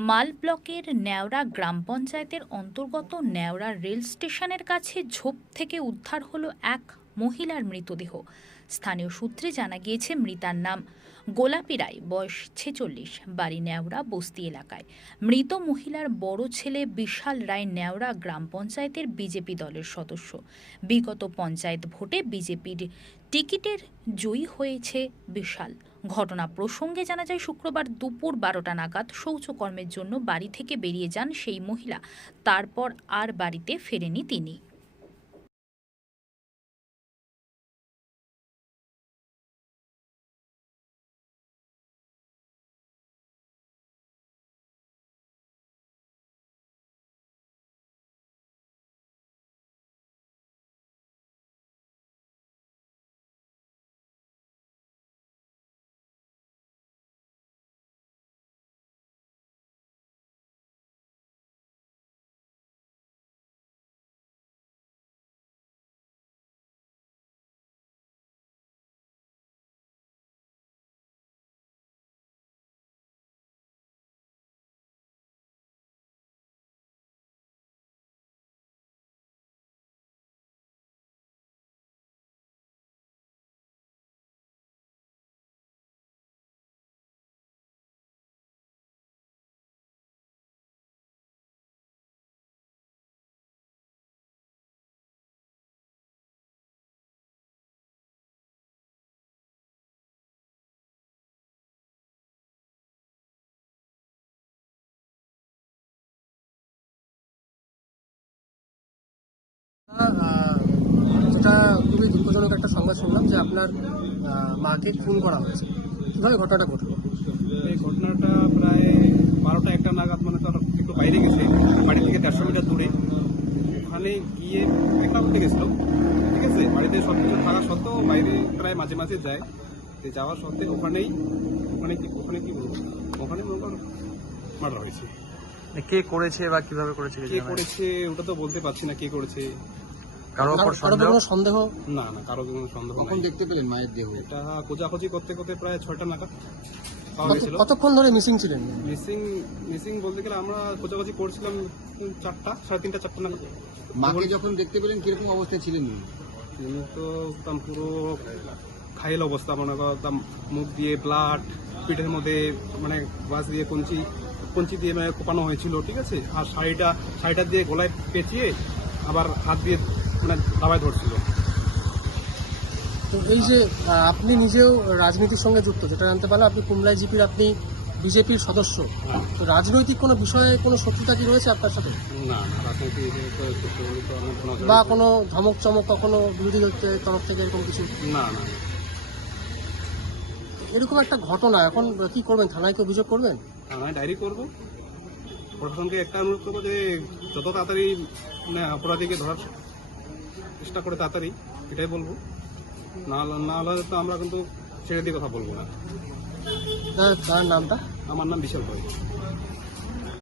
মাল ব্লকের নেওড়া গ্রাম পঞ্চায়েতের অন্তর্গত নেওড়া রেল স্টেশনের কাছে ঝোপ থেকে উদ্ধার হলো এক মহিলার মৃতদেহ। স্থানীয় সূত্রে জানা গিয়েছে, মৃতার নাম গোলাপি রায়, বয়স ছেচল্লিশ, বাড়ি নেওড়া বস্তি এলাকায়। মৃত মহিলার বড় ছেলে বিশাল রায় নেওড়া গ্রাম পঞ্চায়েতের বিজেপি দলের সদস্য। বিগত পঞ্চায়েত ভোটে বিজেপির টিকিটের জয়ী হয়েছে বিশাল। ঘটনা প্রসঙ্গে জানা যায়, শুক্রবার দুপুর বারোটা নাগাদ শৌচকর্মের জন্য বাড়ি থেকে বেরিয়ে যান সেই মহিলা। তারপর আর বাড়িতে ফেরেনি তিনি। যেটা খুবই দুঃখজনক একটা সংবাদ শুনলাম যে আপনার মাকে খুন করা হয়েছে। কীভাবে ঘটনাটা ঘটলো? এই ঘটনাটা প্রায় বারোটা একটা নাগাদ মানে তার একটু বাইরে গেছে বাড়ি থেকে দেড়শো মিটার দূরে। ওখানে গিয়ে একটা করতে গেছিল ঠিক আছে? বাড়িতে সব কিছু থাকা সত্ত্বেও বাইরে প্রায় মাঝে মাঝে যায়। তো যাওয়ার সত্ত্বে ওখানেই ওখানে কি ওখানে কি বলব? ওখানে মনে করো মার্ডার হয়েছে। কে করেছে বা কীভাবে করেছে কে করেছে ওটা তো বলতে পারছি না কে করেছে। কারও সন্দেহ? সন্দেহ? না না কারও কোনো সন্দেহ কখন দেখতে পেলেন মায়ের দেহ? এটা খোঁজাখুঁজি করতে করতে প্রায় ছয়টা নাগাদ পাওয়া কত- কতক্ষণ ধরে মিসিং ছিলেন? মিসিং মিসিং বলতে গেলে আমরা খোঁজাখুঁজি করছিলাম চারটা সাড়ে তিনটা চারটা নাগাদ। মাকে যখন দেখতে পেলেন কীরকম অবস্থায় ছিলেন তিনি তো একদম পুরো খাইল অবস্থা মনে করো একদম মুখ দিয়ে ব্লাড পিঠের মধ্যে মানে বাস দিয়ে কঞ্চি কঞ্চি দিয়ে মানে কোপানো হয়েছিল ঠিক আছে? আর শাড়িটা শাড়িটা দিয়ে গলায় পেঁচিয়ে আবার হাত দিয়ে মানে দাবায় ধরছিল। তো এই যে আপনি নিজেও রাজনীতির সঙ্গে যুক্ত যেটা জানতে পারলাম আপনি কুমলাই জিপির আপনি বিজেপির সদস্য। হ্যাঁ। তো রাজনৈতিক কোনো বিষয়ে কোনো শত্রুতা কি রয়েছে আপনার সাথে? বা কোনো ধমক চমক কখনো বিরোধী দলের তরফ থেকে এরকম কিছু? না না। এরকম একটা ঘটনা এখন কি করবেন? থানায় কি অভিযোগ করবেন? থানায় ডায়েরি করব। প্রশাসনকে একটা অনুরোধ করব যে যত তাড়াতাড়ি মানে অপরাধীকে ধরার চেষ্টা করে তাড়াতাড়ি এটাই বলব। না না হলে তো আমরা কিন্তু ছেড়ে দিয়ে কথা বলব না। তার- তার নামটা? আমার নাম বিশাল ভাই।